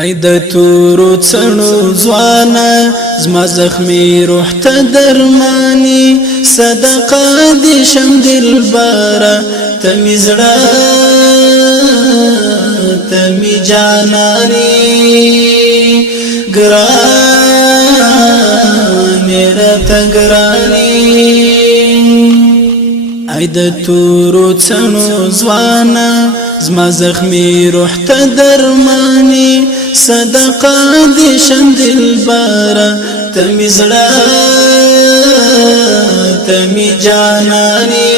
ای د تورو څڼو ځوانا زما زخمی روح ته درمانی صدقه دې شم دلبره ته مې زړه ته مې جاناني ګرانې راته ګرانې ای د تورو څڼو ځوانا زما زخمی روح ته درمانی صدقه دې شم دلبره ته مې زړه ته مې جاناني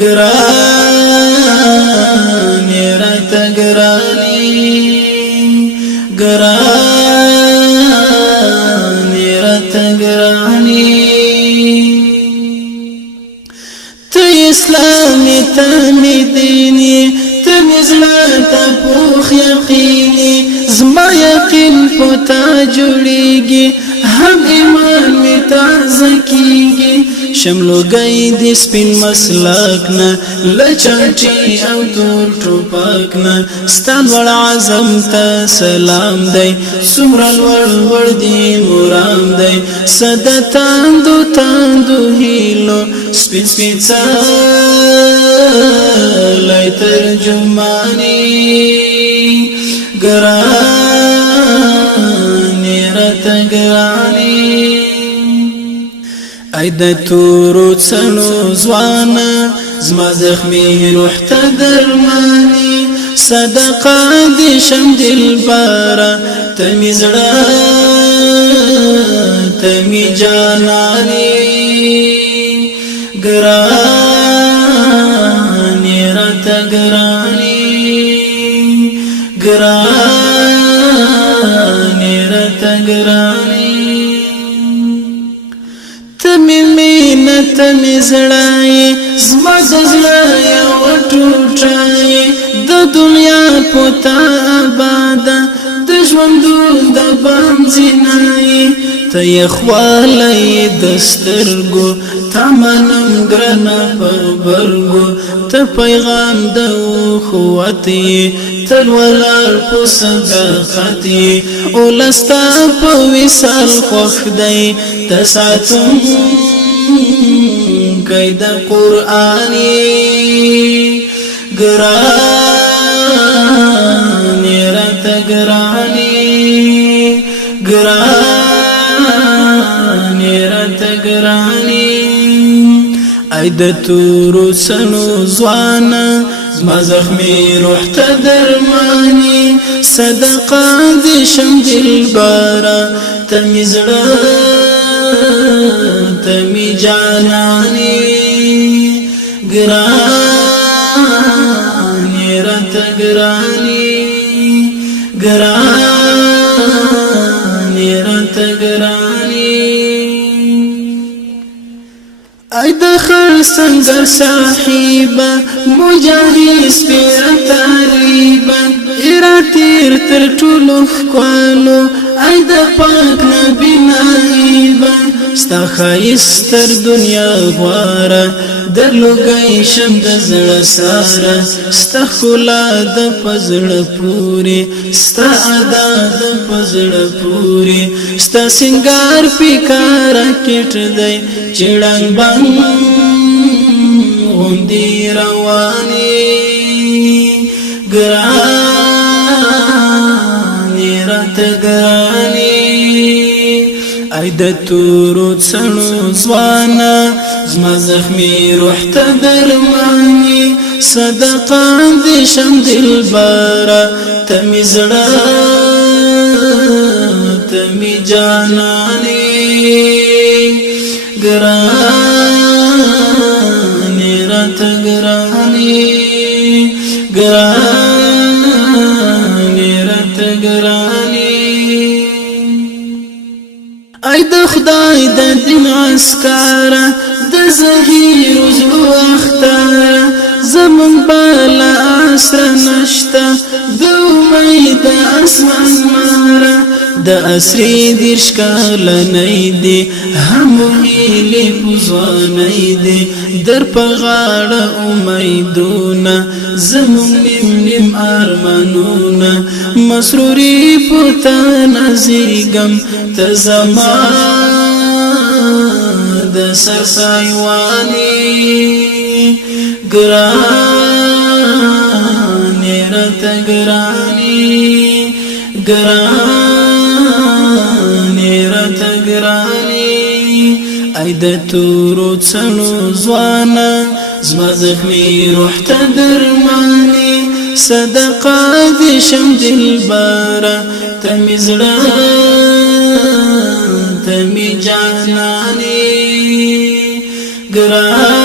ګرانې راته ګرانې ګرانې راته ګرانې ته اسلامي ته مې دیني ته مې زړه ته پوخ یقیني زما یقین په تا جوړیږي هم ایمان مې تازه کیږي شملوګی د سپین مسلک نه لچاټي او تور ټوپک نه ستا لوړ عزم ته سلام دی څومره لوړ دی مرام دی صد تاندو هیلو سپین سپیڅلی ترجمانی ګرانې راته ګرانې ای د تورو څڼو ځوانا زما زخمی روح ته درمانی صدقه دې شم دلبره ته مې زړه ته مې جاناني ګرانې راته ګرانې ګرانې راته ګرانې ته مې مینه ته مې زړه زما د زړه یو ټوټه د دنیا په تا آباده د ژوندون د بام زینه ته یخوالی د سترګو تا منم ګرانه په غبرګو ته پیغام د اخوت تل ولاړ په صداقت اولستا په وصال خوښ دی ته ساتونکی د قرآن ګرانې راته ګرانې ګرانې راته ګرانې ای د تورو څڼو ځوانا زما زخمی روح ته درمانی صدقه دې شم دلبره ته مې زړه ته مې جاناني ګرانې راته ګرانې ګرانې راته ګرانې ای د خر سنگر صاحبه مجاهد سپیر تاریبا اراتیر تر ټولو ښکالو ای د پاک نبی نایبا ستا ښایست تر دنیا غواره درلوګی شم د زړه ساره ستا ښکلا د په زړه پورې ستا ادا د په زړه پورې ستا سینګار پیکاره کټ دی چې ړنګ بنګ غوندې روانې ګرانې راته ګرانې ای د تورو څڼو ځوانا زما زخمی روح ته درمانی صدقه دې شم دلبره ته مې زړه ته مې جاناني ګرانې راته ګرانې ګرانې راته ګرانې ای د خدای د دین عسکره د زهیر زړه اختاره زمون بالا اسره نشته د امید اسمان ماره د اسری دیرش کاله نه دی هم هیله پوزانه دی در پغاړه امیدونه زمون نیم نیم ارمانونه مسروري پتا نزيګم ته زما د سر سایواني ګرانې راته ګرانې ګرانې راته ګرانې ای د تورو څڼو ځوانه زما زخمي روح ته درمانې صدقه دې شم دلبره ته مې زړه ته مې جانانې ګرانې